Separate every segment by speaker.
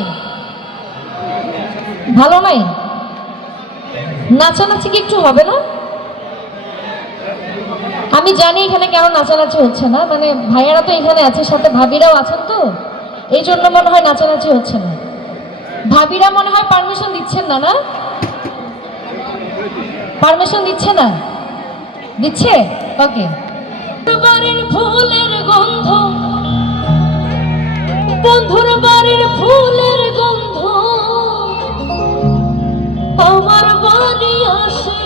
Speaker 1: নাই? ভালো নাই? নাচানাচি কি একটু হবে না? আমি জানি এখানে কেন নাচানাচি হচ্ছে না মানে ভাইয়ারা তো এখানে আছে, সাথে ভাবিরাও আছেন তো, এই জন্য মনে হয় নাচানাচি হচ্ছে না। ভাবিরা মনে হয় পারমিশন দিচ্ছেন না না? পারমিশন দিচ্ছে না? দিচ্ছে? ওকে। ফুলের গন্ধ বন্ধুর বাড়ির ফুলের গন্ধ। আমার বাড়ি আসে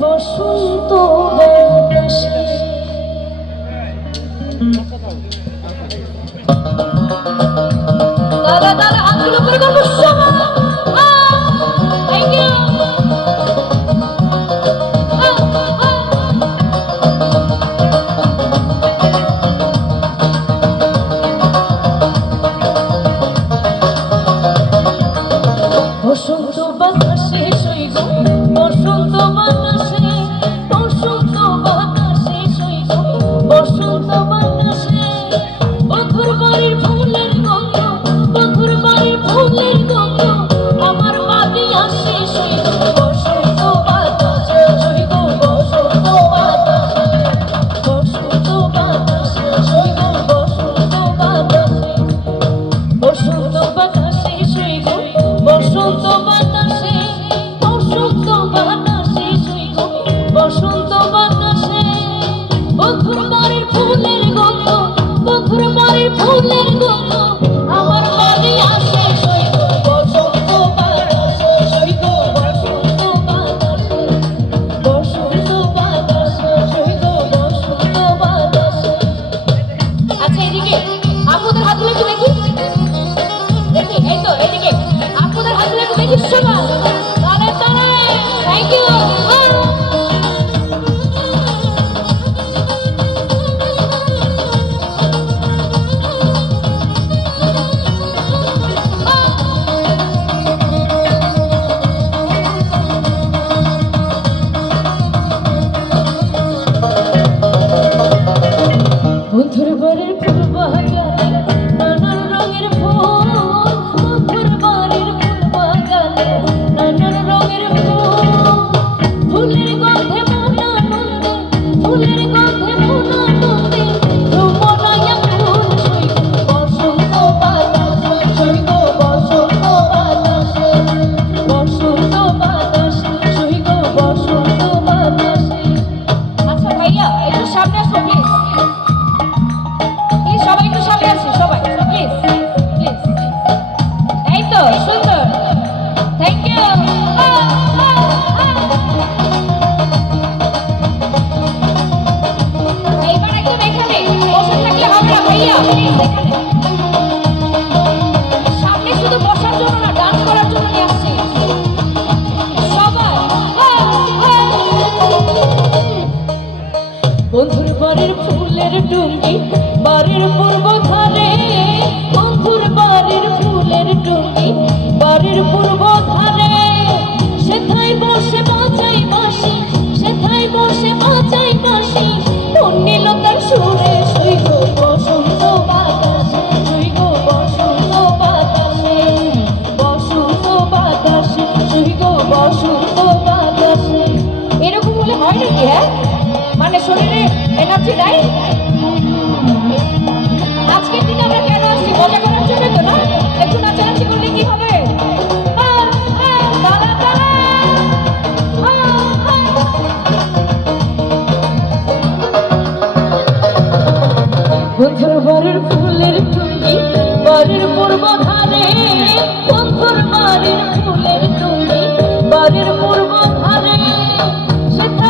Speaker 1: বসন্ত বাতাসে বাড়ির ফুলের গন্ধ মধুর মরের ফুলের সুন্দর থ্যাংক ইউ ডান্স করার জন্য নিয়ে আসছি। সবাই বন্ধুর বাড়ির ফুলের ডুঙ্গি বাড়ির পূর্ব নাকি হ্যাঁ? মানে শরীরে এনার্জি নাই? আজকের দিনে আমরা কেন আসছি? মজা করার জন্য তো না? একটু নাচানাচি করলে কি হবে? বরের ফুলের টুঙ্গি বরের পূর্ব ধারে বন্ধুর বাড়ির ফুলের বরের